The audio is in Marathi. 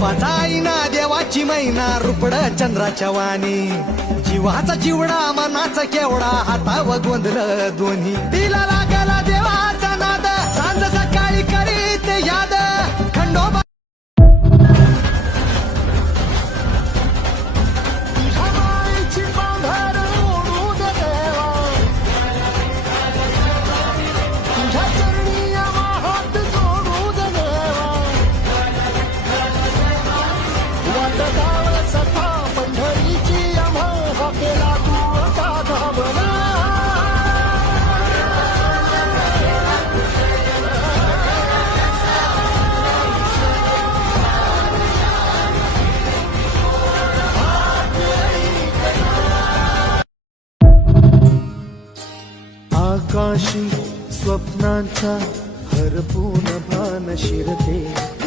रूपाचा आईना देवाची मैना रुपड चंद्राच्या वाणी. जीवाचा जिवडा मनाचा केवडा हाताव गोंधळ दोन्ही. तिला गाव सखा पंढरीची आम्हा हाकेला तू आकाशी स्वप्नांचा हरपून भान शिरते.